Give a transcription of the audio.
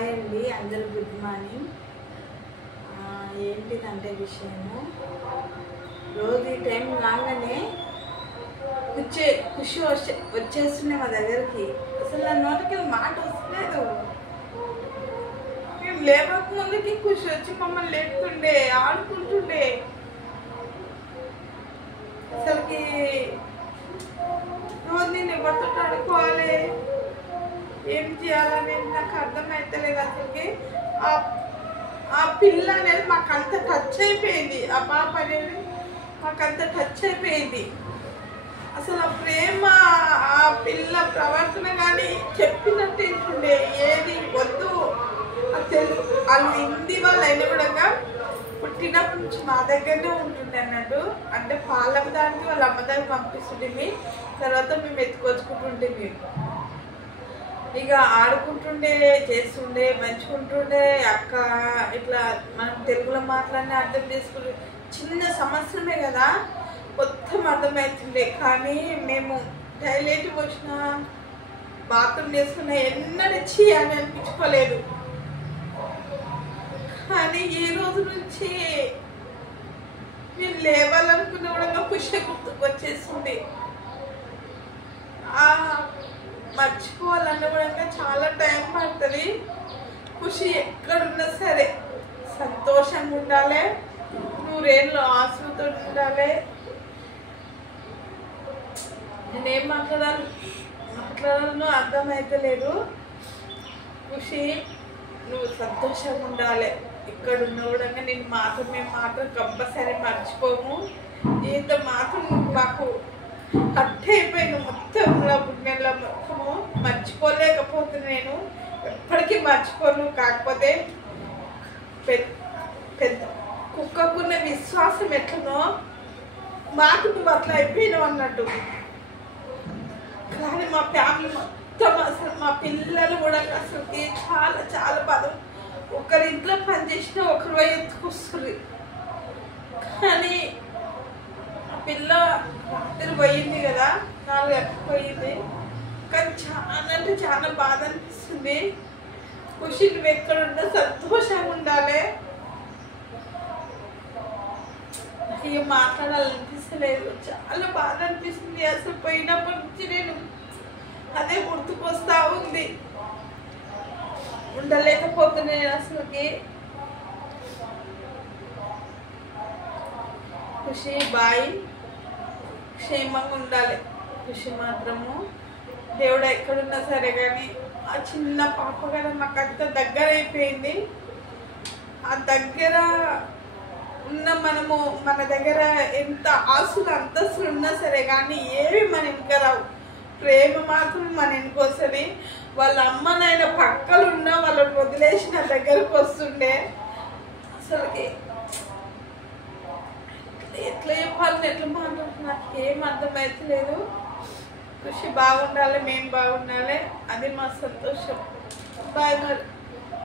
Hi అండి, అందరూ good morning. ఏంటిదంటే విషయము, రోజు ఈ టైం రాగానే ఖుషి వచ్చేస్తున్నాయి మా దగ్గరికి. అసలు నా నోటికి మాట వస్తలేదు. మేము లేవక ముందుకి ఖుషి వచ్చి మమ్మల్ని లేపుతుండే, ఆడుకుంటుండే. అసలుకి రోజు నేను ఎవరితో ఆడుకోవాలి, ఏం చేయాలని నాకు అర్థమైతలేదు. అసలుకి ఆ పిల్ల అనేది మాకంత టచ్ అయిపోయింది. ఆ పాప అనేది మాకంత టచ్ అయిపోయింది. అసలు ఆ ప్రేమ, ఆ పిల్ల ప్రవర్తన కానీ చెప్పినట్టు ఏంటుండే. ఏది వద్దు తెలుగు వాళ్ళు హిందీ వాళ్ళు అయినా కూడా పుట్టినప్పటి నుంచి మా దగ్గరనే ఉంటుండే అన్నట్టు. అంటే పాలమ్మదానికి వాళ్ళ అమ్మదానికి పంపిస్తుండే, తర్వాత మేము ఎత్తుకొచ్చుకుంటుండే. ఇక ఆడుకుంటుండే, చేస్తుండే, మంచుకుంటుండే. అక్క ఇట్లా మనం తెలుగులో మాట్లాడిన అర్థం చేసుకుంటే చిన్న సంవత్సరమే కదా, మొత్తం అర్థమవుతుండే. కానీ మేము టాయిలెట్కి వచ్చిన, బాత్రూమ్ చేసుకున్న ఎన్నడచ్చి అని అనిపించుకోలేదు. కానీ ఈ రోజు నుంచి మేము లేవాలనుకున్న కూడా ఖుషి గుర్తుకు వచ్చేస్తుంది. మర్చిపోవాలన్న కూడా చాలా టైం పడుతుంది. ఖుషి ఎక్కడున్నా సరే సంతోషంగా ఉండాలి, నూరేళ్ళు ఆశతో ఉండాలి. నేనేం మాట్లాడాలనో అర్థమైతలేదు. ఖుషి, నువ్వు సంతోషంగా ఉండాలి. ఇక్కడున్నా కూడా నేను మాత్రం కంపల్సరీ మర్చిపోము. ఇంత మాత్రం మాకు కట్ అయిపోయాను మొత్తం. నెల మొత్తము మర్చిపోలేకపోతే నేను ఎప్పటికీ మర్చిపోను. కాకపోతే పెద్ద కుక్కకున్న విశ్వాసం ఎట్లనో మాకు నువ్వు అట్లా అయిపోయినావు అన్నట్టు. కానీ మా ఫ్యామిలీ మొత్తం, అసలు మా పిల్లలు కూడా అసలు చాలా చాలా బాధ. ఒకరింట్లో పనిచేసినా ఒకరు పోయి ఎత్తుకొస్తుంది. కానీ ఆ పిల్ల రాత్రి పోయింది కదా, 4 గంటలకు పోయింది. కానీ చాలా అంటే చాలా బాధ అనిపిస్తుంది. ఖుషి నువ్వు ఎక్కడున్నా సంతోషంగా ఉండాలి. నాకు ఇక మాట్లాడాలనిపిస్తలేదు, చాలా బాధ అనిపిస్తుంది. అసలు పోయినప్పటి నుంచి నేను అదే గుర్తుకొస్తా ఉంది, ఉండలేకపోతున్నాను అసలుకి. ఖుషి బాయ్, క్షేమంగా ఉండాలి. ఖుషి మాత్రము దేవుడు ఎక్కడున్నా సరే. కానీ ఆ చిన్న పాప కదా మాకంత దగ్గర అయిపోయింది. ఆ దగ్గర ఉన్న మనము, మన దగ్గర ఎంత ఆస్తులు అంతస్తులు ఉన్నా సరే కానీ ఏవి మన వెనుక రావు. ప్రేమ మాత్రం మన వెనుకొస్తుంది. వాళ్ళ అమ్మనైనా పక్కలున్నా వాళ్ళని వదిలేసి నా దగ్గరకు వస్తుండే. అసలుకి ఎట్లా చెప్పాలని, ఎట్లా మాట్లాడుతున్నా నాకు ఏం అర్థమవుతలేదు. ఖుషి బాగుండాలి, మేము బాగుండాలి, అది మా సంతోషం. బాయ్ మరి.